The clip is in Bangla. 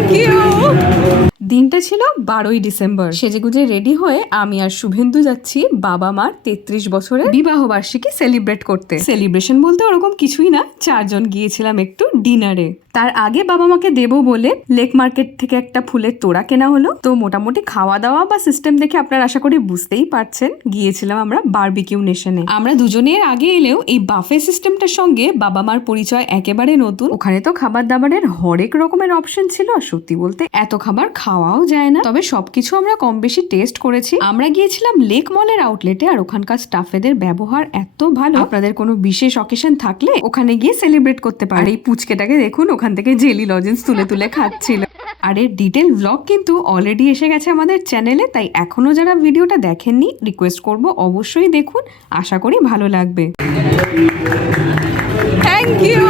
Thank you. দিনটা ছিল 12ই ডিসেম্বর। সেজেগুজে রেডি হয়ে আমি আর শুভেন্দু যাচ্ছি বাবা মার 33 বছরের বিবাহ বার্ষিকী সেলিব্রেট করতে। সেলিব্রেশন বলতে ওরকম কিছুই না, 4 জন গিয়েছিলাম একটু ডিনারে। তার আগে বাবা মাকে দেবো বলে লেক মার্কেট থেকে একটা ফুলের তোড়া কেনা হলো। তো মোটামুটি খাওয়া দাওয়া বা সিস্টেম দেখে আপনারা আশা করি বুঝতেই পারছেন, গিয়েছিলাম আমরা বারবিকিউ নেশনে। আমরা দুজনের আগে এলেও এই বাফে সিস্টেমটার সঙ্গে বাবা মার পরিচয় একেবারে নতুন। ওখানে তো খাবার দাবারের হরেক রকমের অপশন ছিল, আর সত্যি বলতে এত খাবার খাওয়াও যায় না, তবে সবকিছু আমরা কম বেশি টেস্ট করেছি। আমরা গিয়েছিলাম লেক মলের আউটলেটে, আর ওখানকার স্টাফেদের ব্যবহার এত ভালো, আপনাদের কোনো বিশেষ অকেশন থাকলে ওখানে গিয়ে সেলিব্রেট করতে পারে। এই পুচকেটাকে দেখুন, ওখান থেকে জেলি লজেন্স তুলে তুলে খাচ্ছিল। আর এর ডিটেল ব্লগ কিন্তু অলরেডি এসে গেছে আমাদের চ্যানেলে, তাই এখনো যারা ভিডিওটা দেখেননি রিকোয়েস্ট করব অবশ্যই দেখুন, আশা করি ভালো লাগবে। Thank you.